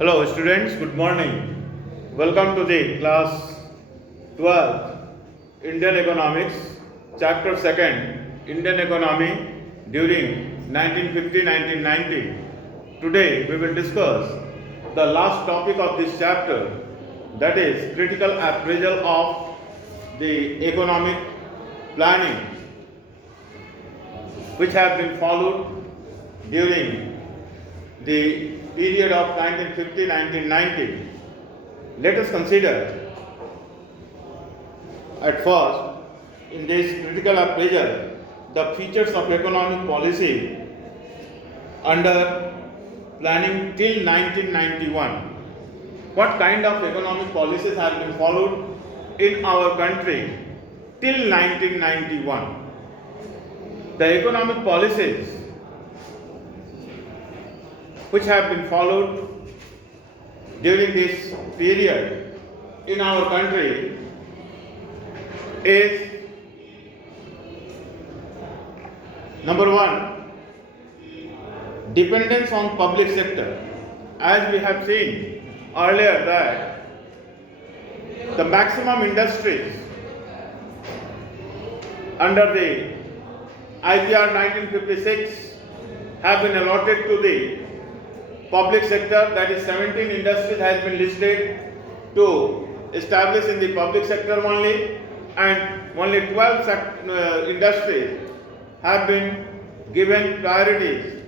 Hello students, good morning. Welcome to the class 12 Indian Economics, chapter 2nd Indian Economy during 1950-1990. Today we will discuss the last topic of this chapter, that is critical appraisal of the economic planning which have been followed during the period of 1950-1990. Let us consider at first in this critical appraisal the features of economic policy under planning till 1991. What kind of economic policies have been followed in our country till 1991? The economic policies which have been followed during this period in our country is: number one, dependence on public sector. As we have seen earlier that the maximum industries under the IPR 1956 have been allotted to the public sector, that is 17 industries has been listed to establish in the public sector only, and only 12 industries have been given priorities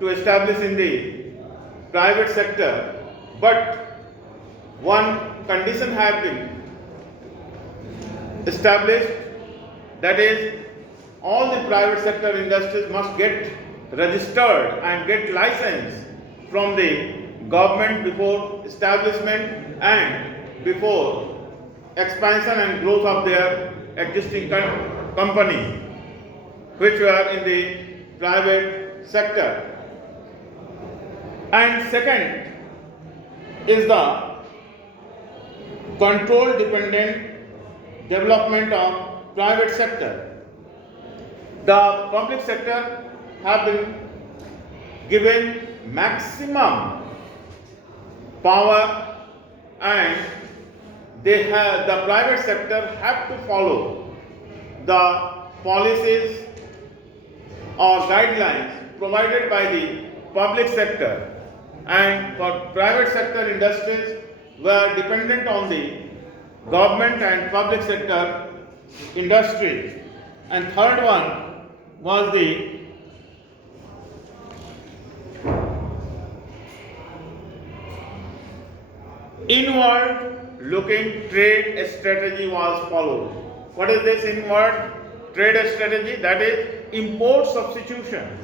to establish in the private sector. But one condition has been established, that is all the private sector industries must get registered and get license from the government before establishment and before expansion and growth of their existing company which were in the private sector. And second is the control dependent development of private sector. The public sector have been given maximum power, and the private sector have to follow the policies or guidelines provided by the public sector, and for private sector industries were dependent on the government and public sector industries. And third one was the inward looking trade strategy was followed. What is this inward trade strategy? That is import substitution.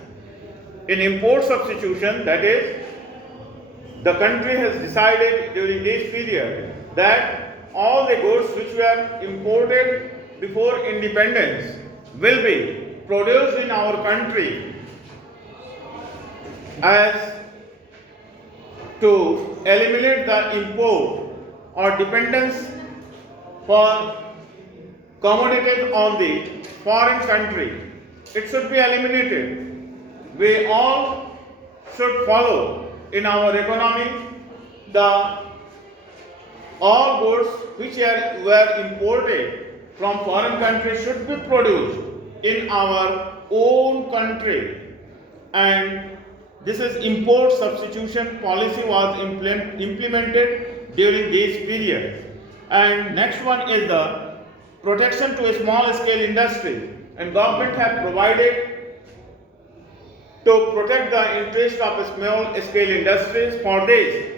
In import substitution, that is, the country has decided during this period that all the goods which were imported before independence will be produced in our country, as to eliminate the import or dependence for commodities on the foreign country. It should be eliminated. We all should follow in our economy the all goods which were imported from foreign countries should be produced in our own country, and this is import substitution policy was implemented during this period. And next one is the protection to a small scale industry, and government have provided to protect the interest of small scale industries. For this,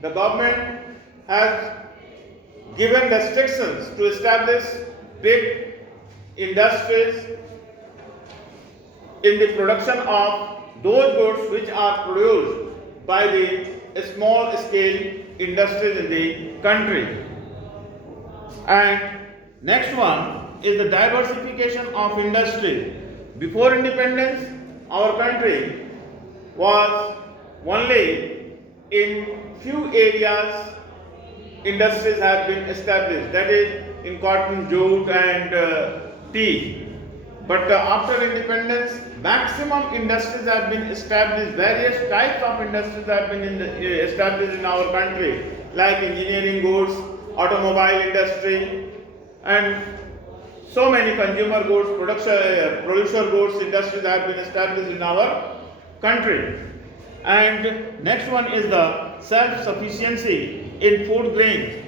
the government has given restrictions to establish big industries in the production of those goods which are produced by the small scale industries in the country. And next one is the diversification of industry. Before independence, our country was only in few areas industries have been established, that is in cotton, jute and tea. But after independence, maximum industries have been established, various types of industries have been established in our country, like engineering goods, automobile industry, and so many consumer goods, producer goods industries have been established in our country. And next one is the self-sufficiency in food grains.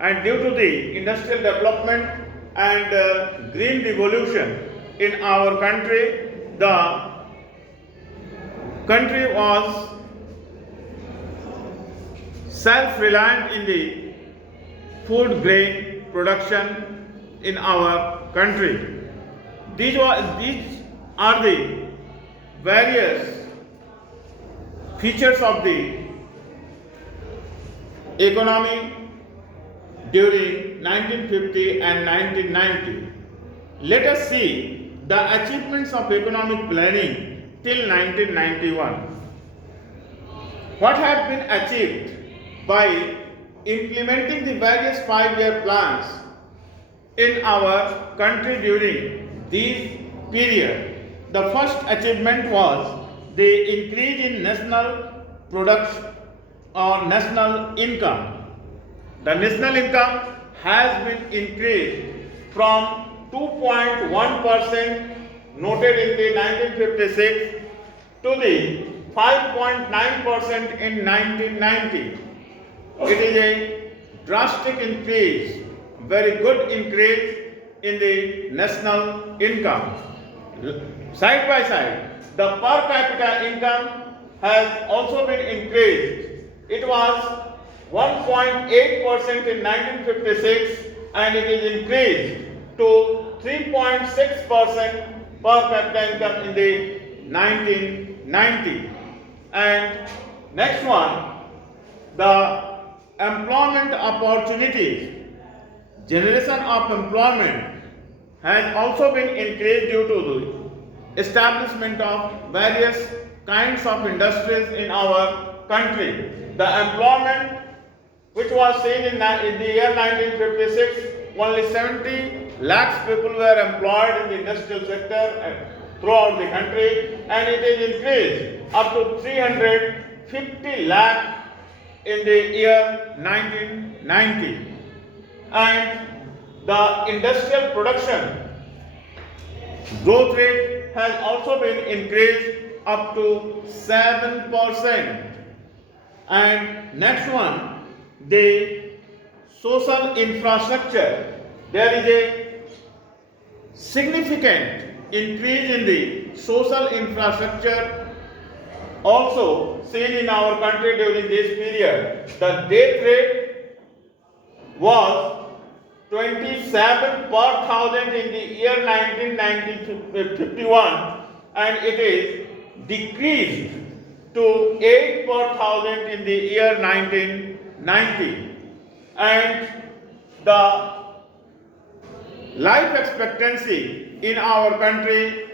And due to the industrial development and green revolution in our country, the country was self-reliant in the food grain production in our country. These are the various features of the economy during 1950 and 1990. Let us see the achievements of economic planning till 1991. What have been achieved by implementing the various 5-year plans in our country during this period? The first achievement was the increase in national production or national income. The national income has been increased from 2.1% noted in the 1956 to the 5.9% in 1990. It is a drastic increase, very good increase in the national income. Side by side, the per capita income has also been increased. It was 1.8% in 1956 and it is increased to 3.6% per capita income in the 1990. And next one, the employment opportunities, generation of employment has also been increased due to the establishment of various kinds of industries in our country. The employment which was seen in the year 1956, only 70 lakhs people were employed in the industrial sector throughout the country, and it is increased up to 350 lakh in the year 1990. And the industrial production growth rate has also been increased up to 7%. And next one, the social infrastructure. There is a significant increase in the social infrastructure also seen in our country during this period. The death rate was 27 per thousand in the year 1951 and it is decreased to 8 per thousand in the year 1990. And the life expectancy in our country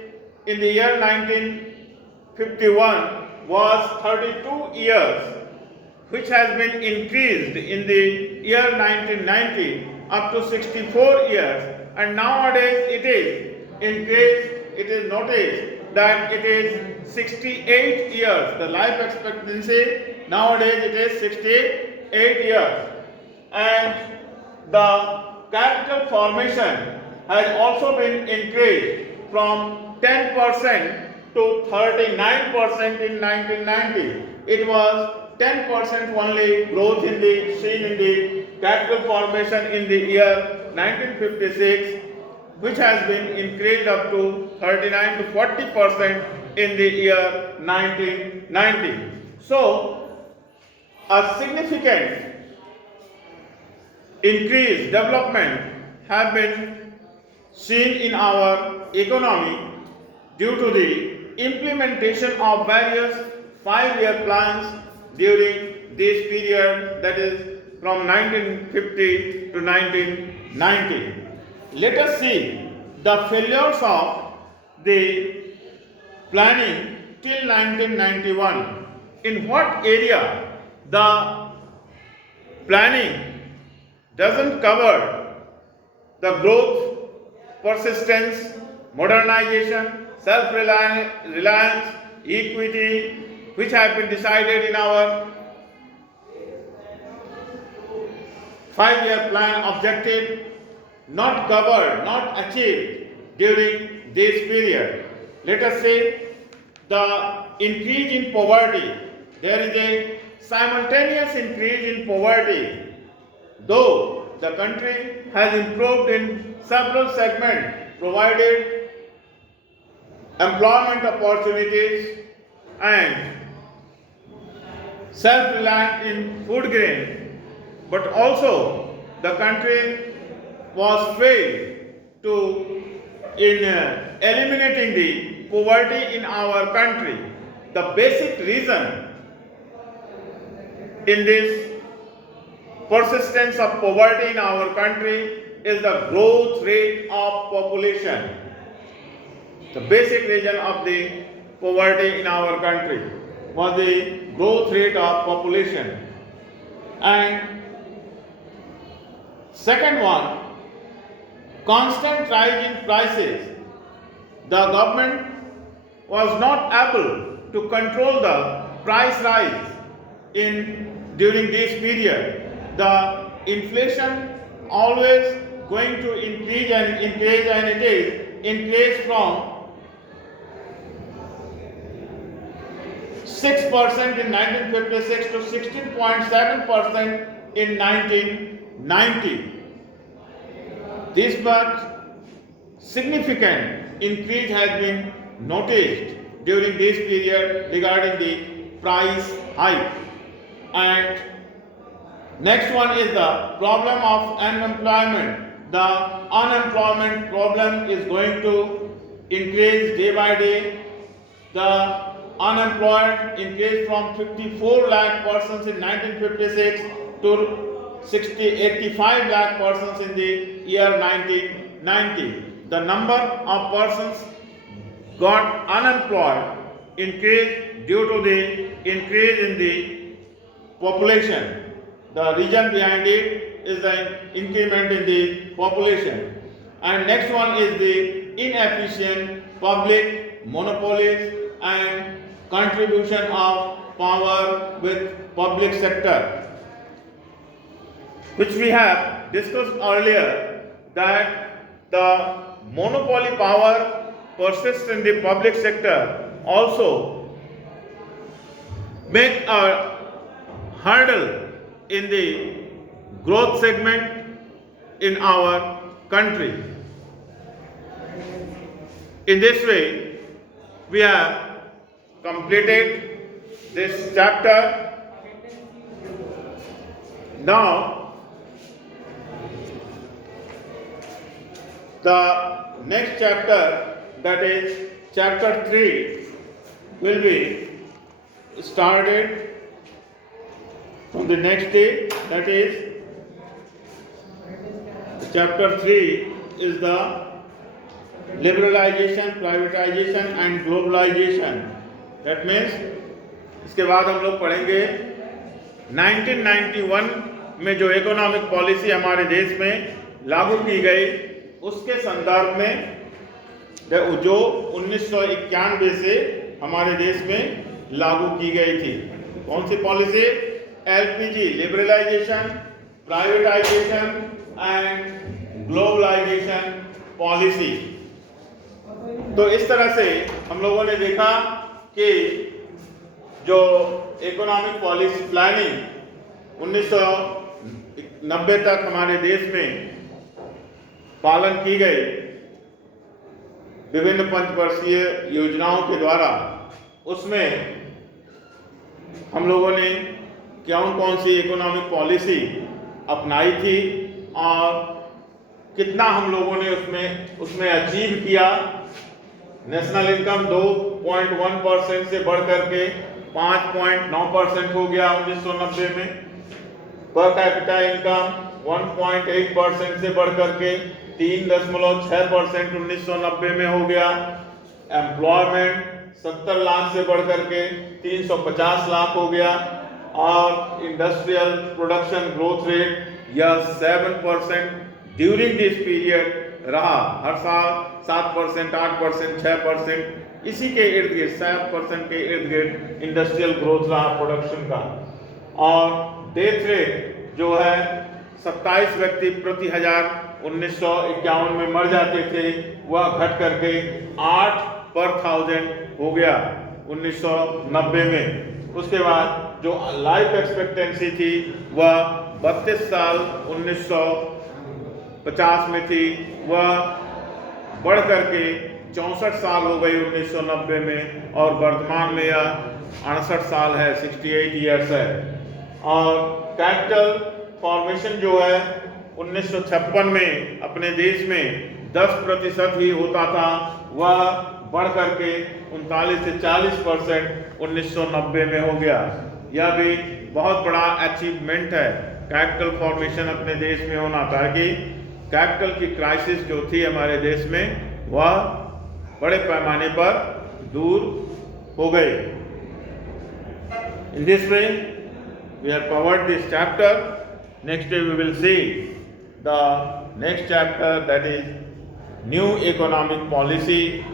in the year 1951 was 32 years, which has been increased in the year 1990 up to 64 years, and nowadays it is increased. It is noticed that it is 68 years. The life expectancy nowadays it is 68 years, and the capital formation has also been increased from 10% to 39% in 1990. It was 10% only growth in the seen in the capital formation in the year 1956, which has been increased up to 39 to 40% in the year 1990. So, a significant increased development have been seen in our economy due to the implementation of various 5-year plans during this period, that is from 1950 to 1990. Let us see the failures of the planning till 1991. In what area the planning doesn't cover the growth, persistence, modernization, self-reliance, equity, which have been decided in our 5-year plan objective, not covered, not achieved during this period. Let us say the increase in poverty. There is a simultaneous increase in poverty. Though the country has improved in several segments, provided employment opportunities and self-reliant in food grain, but also the country was failed to in eliminating the poverty in our country. The basic reason in this persistence of poverty in our country is the growth rate of population. The basic reason of the poverty in our country was the growth rate of population. And second one, constant rise in prices. The government was not able to control the price rise during this period. The inflation always going to increase and increase, and it is increased from 6% in 1956 to 16.7% in 1990. This much significant increase has been noticed during this period regarding the price hike. And next one is the problem of unemployment. The unemployment problem is going to increase day by day. The unemployed increased from 54 lakh persons in 1956 to 85 lakh persons in the year 1990. The number of persons got unemployed increased due to the increase in the population. The reason behind it is the increment in the population. And next one is the inefficient public monopolies and contribution of power with public sector, which we have discussed earlier, that the monopoly power persists in the public sector also make a hurdle in the growth segment in our country. In this way, we have completed this chapter. Now, the next chapter, that is chapter 3, will be started from the next day. That is, chapter 3 is the liberalization, privatization and globalization. That means इसके बाद हम लोग पढ़ेंगे 1991 में जो economic policy हमारे देश में लागू की गई, उसके संदर्भ में जो 1991 से हमारे देश में लागू की गई थी। कौन सी policy? LPG, liberalisation, privatisation and globalisation policy. तो इस तरह से हम लोगों ने देखा कि जो इकोनॉमिक पॉलिसी प्लानिंग 1990 तक हमारे देश में पालन की गई विभिन्न पंचवर्षीय योजनाओं के द्वारा, उसमें हम लोगों ने कौन सी इकोनॉमिक पॉलिसी अपनाई थी और कितना हम लोगों ने उसमें अचीव किया। नेशनल इनकम 2.1% से बढ़कर के 5.9% हो गया 1990 में। पर कैपिटा इनकम 1.8% से बढ़कर के 3.6% 1990 में हो गया। एम्प्लॉयमेंट 70 लाख से बढ़कर के 350 लाख हो गया और इंडस्ट्रियल प्रोडक्शन ग्रोथ रेट या 7% ड्यूरिंग दिस पीरियड रहा, हर साल 7%, 8%, 6%, इसी के इर्द गिर्द 7% के इर्द गिर्द इंडस्ट्रियल ग्रोथ रहा प्रोडक्शन का। और डेथ रेट जो है 27 व्यक्ति प्रति हजार 1951 में मर जाते थे, वह घट करके 8 पर 1000 हो गया 1990 में। उसके बाद जो लाइफ एक्सपेक्टेंसी थी वह 32 साल 1950 में थी, वह बढ़ करके 64 साल हो गई 1990 में, और वर्तमान में यह 68 साल है, 68 ईयर्स है। और कैपिटल फॉर्मेशन जो है 1956 में अपने देश में 10% ही होता था, वह बढ़ करके 39 से 40% 1990 में हो गया। यह भी बहुत बड़ा अचीवमेंट है कैपिटल फॉर्मेशन अपने देश में होना, ताकि कैपिटल की क्राइसिस जो थी हमारे देश में वह बड़े पैमाने पर दूर हो गई। In this way, we have covered this chapter. Next day we will see the next chapter, that is new economic policy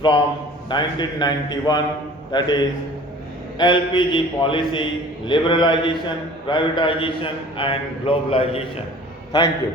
from 1991, that is LPG policy, liberalization, privatization and globalization. Thank you.